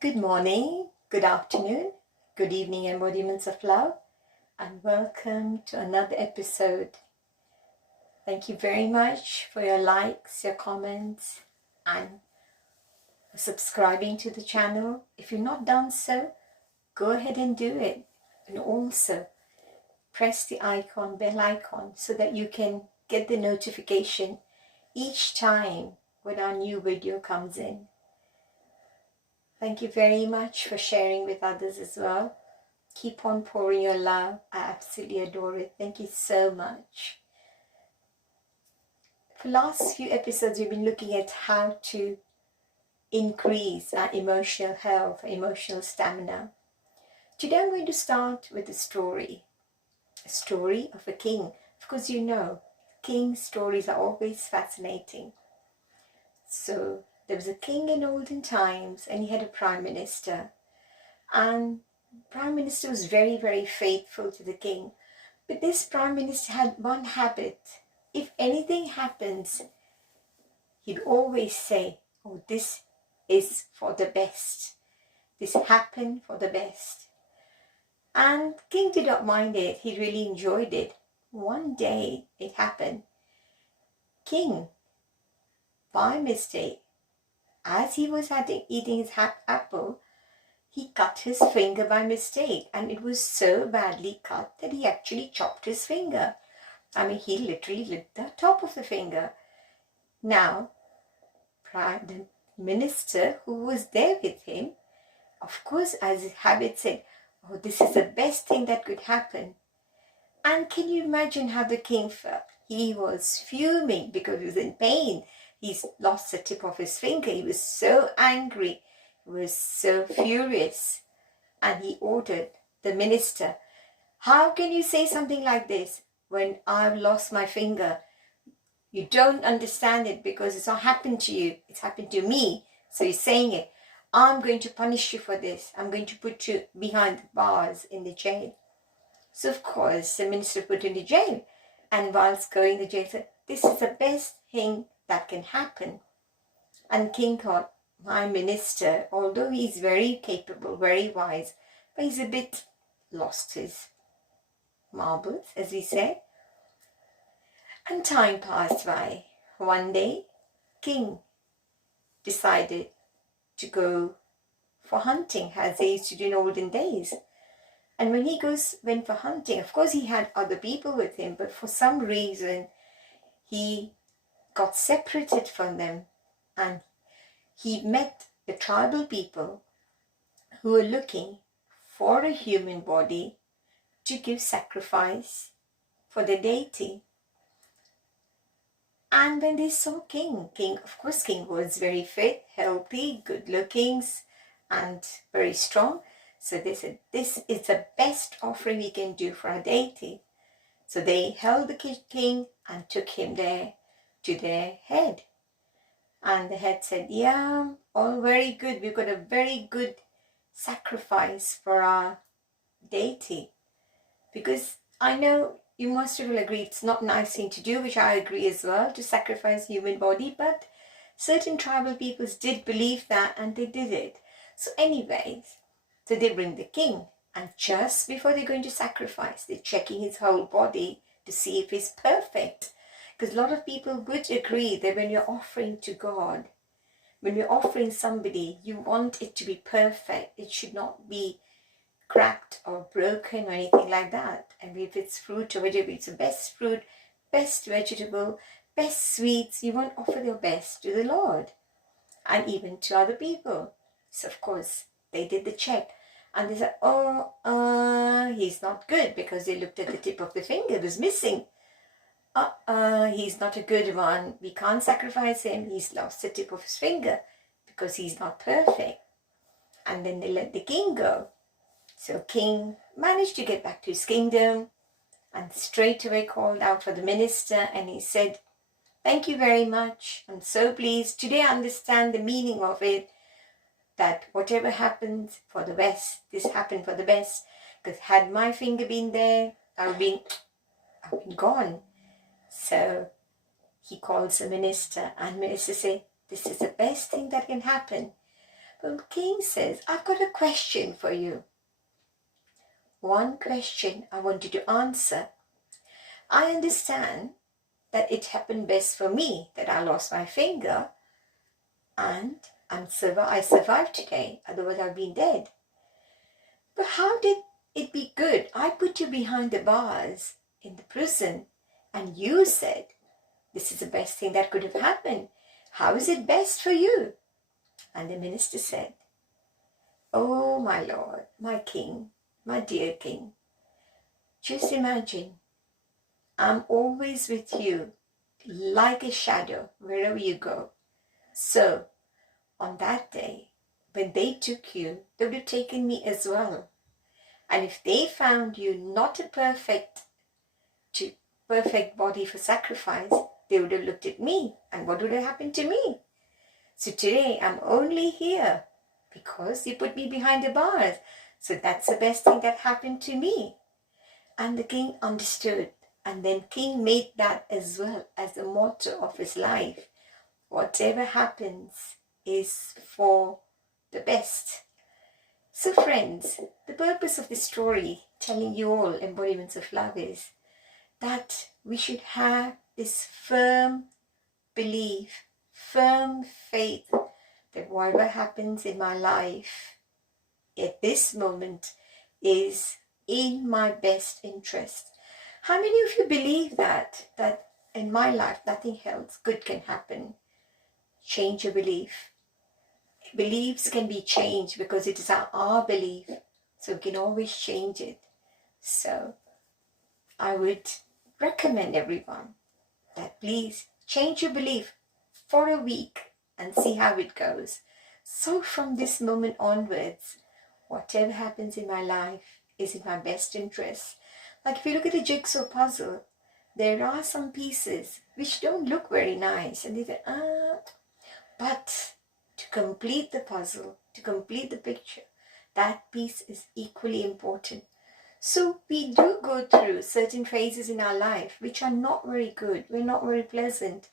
Good morning, good afternoon, good evening, embodiments of love, and welcome to another episode. Thank you very much for your likes, your comments, and for subscribing to the channel. If you've not done so, go ahead and do it. And also press the bell icon, so that you can get the notification each time when our new video comes in. Thank you very much for sharing with others as well. Keep on pouring your love. I absolutely adore it. Thank you so much. For the last few episodes, we've been looking at how to increase our emotional health, emotional stamina. Today I'm going to start with a story of a king. Of course, you know, king stories are always fascinating. So there was a king in olden times, and he had a prime minister. And Prime Minister was very, very faithful to the king. But this Prime Minister had one habit. If anything happens, he'd always say, "Oh, this is for the best. This happened for the best." And king did not mind it. He really enjoyed it. One day it happened. King, by mistake, as he was eating his apple, he cut his finger by mistake, and it was so badly cut that he actually chopped his finger. I mean, he literally lit the top of the finger. Now, the minister who was there with him, of course, as his habit said, "Oh, this is the best thing that could happen." And can you imagine how the king felt? He was fuming because he was in pain. He's lost the tip of his finger. He was so angry. He was so furious. And he ordered the minister, "How can you say something like this when I've lost my finger? You don't understand it because it's not happened to you. It's happened to me. So you're saying it. I'm going to punish you for this. I'm going to put you behind the bars in the jail." So of course the minister put him in the jail. And whilst going to the jail, said, "This is the best thing that can happen." And king thought, my minister, although he's very capable, very wise, but he's a bit lost his marbles, as we say. And time passed by. One day, king decided to go for hunting, as they used to do in olden days. And when he went for hunting, of course he had other people with him, but for some reason he got separated from them, and he met the tribal people who were looking for a human body to give sacrifice for the deity. And when they saw King, of course, King was very fit, healthy, good looking, and very strong. So they said, "This is the best offering we can do for our deity." So they held the king and took him there to their head. And the head said, "Yeah, all very good. We've got a very good sacrifice for our deity." Because I know you most will agree it's not a nice thing to do, which I agree as well, to sacrifice human body, but certain tribal peoples did believe that, and they did it. So anyways, so they bring the king, and just before they're going to sacrifice, they're checking his whole body to see if he's perfect. Because a lot of people would agree that when you're offering to God, when you're offering somebody, you want it to be perfect. It should not be cracked or broken or anything like that. And if it's fruit or vegetable, it's the best fruit, best vegetable, best sweets. You want to offer your best to the Lord and even to other people. So of course they did the check, and they said, "Oh, he's not good," because they looked at the tip of the finger, it was missing. He's not a good one. We can't sacrifice him. He's lost the tip of his finger because he's not perfect." And then they let the king go. So king managed to get back to his kingdom and straight away called out for the minister, and he said, "Thank you very much. I'm so pleased. Today I understand the meaning of it, that whatever happens for the best, this happened for the best. Because had my finger been there, I would have been gone." So he calls the minister, and the minister said, "This is the best thing that can happen. The king says, I've got a question for you. One question I want you to answer. I understand that it happened best for me, that I lost my finger and I survived today, otherwise I've been dead. But how did it be good? I put you behind the bars in the prison and you said, this is the best thing that could have happened. How is it best for you? And the minister said, oh my lord, my king, my dear king, just imagine, I'm always with you like a shadow wherever you go. So on that day, when they took you, they would have taken me as well. And if they found you not a perfect body for sacrifice, they would have looked at me. And what would have happened to me? So today I'm only here because you put me behind the bars. So that's the best thing that happened to me. And the king understood. And then king made that as well as the motto of his life. Whatever happens is for the best. So friends, the purpose of this story, telling you all embodiments of love, is that we should have this firm belief, firm faith that whatever happens in my life at this moment is in my best interest. How many of you believe that in my life nothing else good can happen? Change your belief. Beliefs can be changed because it is our belief, so we can always change it. So I would recommend everyone that please change your belief for a week and see how it goes. So from this moment onwards, whatever happens in my life is in my best interest. Like if you look at a jigsaw puzzle, there are some pieces which don't look very nice and they say, but to complete the puzzle, to complete the picture, that piece is equally important. So we do go through certain phases in our life which are not very good, we're not very pleasant,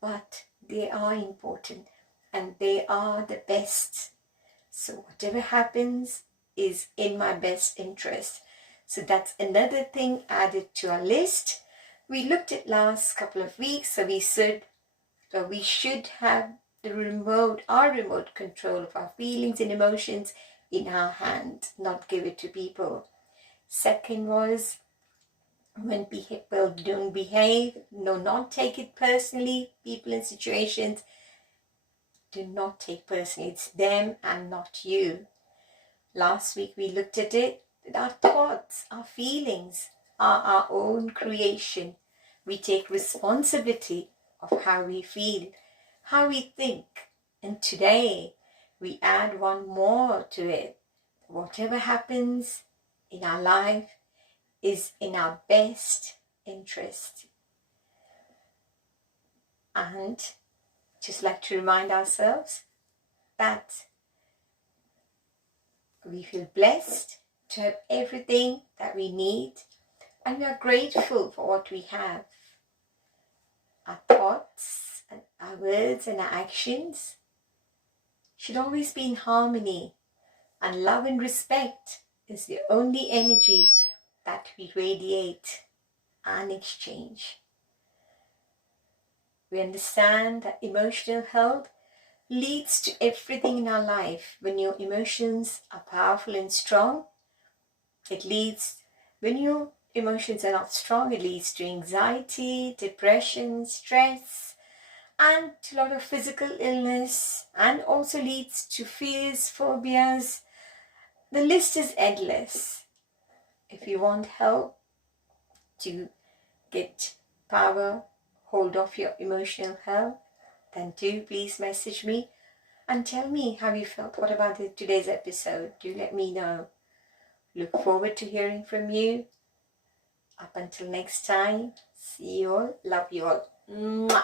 but they are important and they are the best. So whatever happens is in my best interest. So that's another thing added to our list. We looked at last couple of weeks, so we said that we should have our remote control of our feelings and emotions in our hand, not give it to people. Second was, when people don't behave, not take it personally. People and situations, do not take personally. It's them and not you. Last week we looked at it, that our thoughts, our feelings are our own creation. We take responsibility of how we feel, how we think. And today we add one more to it. Whatever happens in our life is in our best interest. And just like to remind ourselves that we feel blessed to have everything that we need, and we are grateful for what we have. Our thoughts and our words and our actions should always be in harmony, and love and respect is the only energy that we radiate and exchange. We understand that emotional health leads to everything in our life. When your emotions are powerful and strong, when your emotions are not strong, it leads to anxiety, depression, stress, and a lot of physical illness, and also leads to fears, phobias. The list is endless. If you want help to get hold of your emotional health, then do please message me and tell me how you felt. What about today's episode? Do let me know. Look forward to hearing from you. Up until next time, see you all. Love you all. Mwah.